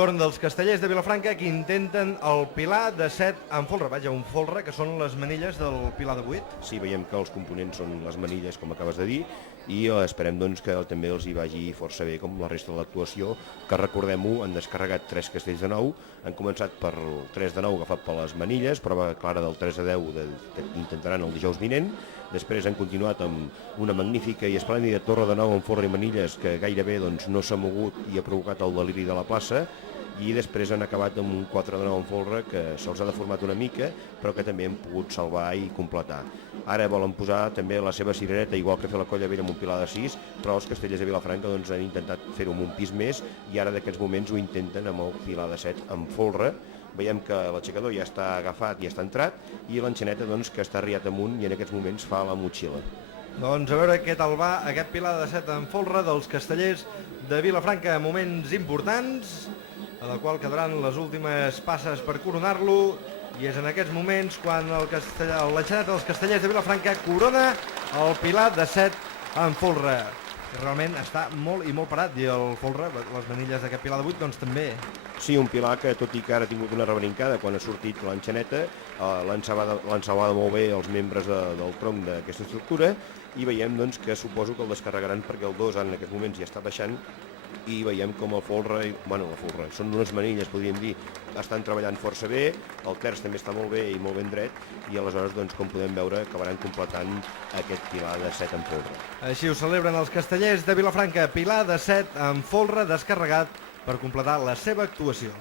Torn dels castellers de Vilafranca que intenten el pilar de 7 amb folre. Vaja, un folre que són les manilles del pilar de 8. Sí, veiem que els components són les manilles, com acabes de dir, i esperem doncs, que també els hi vagi força bé com la resta de l'actuació, que recordem-ho, han descarregat 3 castells de 9, han començat per el 3 de 9 agafat per les manilles, prova clara del 3 de 10 que intentaran el dijous vinent, després han continuat amb una magnífica i esplèndida torre de 9 amb folre i manilles que gairebé doncs, no s'ha mogut i ha provocat el deliri de la plaça, i després han acabat amb un 4 de 9 en folre que se'ls ha deformat una mica, però que també han pogut salvar i completar. Ara volen posar també la seva cirereta, igual que fer la Colla Vella amb un pilar de 6, però els castellers de Vilafranca doncs, han intentat fer-ho amb un pis més i ara d'aquests moments ho intenten amb el pilar de 7 amb folre. Veiem que l'aixecador ja està agafat i està entrat i l'enxaneta doncs, que està arriat amunt i en aquests moments fa la motxilla. Doncs a veure què tal va aquest pilar de 7 en folre dels castellers de Vilafranca. Moments importants, a la qual quedaran les últimes passes per coronar-lo, i és en aquests moments quan l'enxaneta dels castellers de Vilafranca corona el pilar de 7 en folre. Realment està molt i molt parat, i el folre, les manilles d'aquest pilar de 8, doncs també. Sí, un pilar que, tot i que ara ha tingut una rebrincada quan ha sortit l'enxaneta, l'han salvat molt bé els membres del tronc d'aquesta estructura, i veiem doncs, que suposo que el descarregaran perquè el 2 en aquests moments ja està baixant, i veiem com el folre, són unes manilles, podríem dir, estan treballant força bé, el terç també està molt bé i molt ben dret, i aleshores, doncs, com podem veure, acabaran completant aquest pilar de 7 en folre. Així ho celebren els castellers de Vilafranca, pilar de 7 en folre descarregat per completar la seva actuació.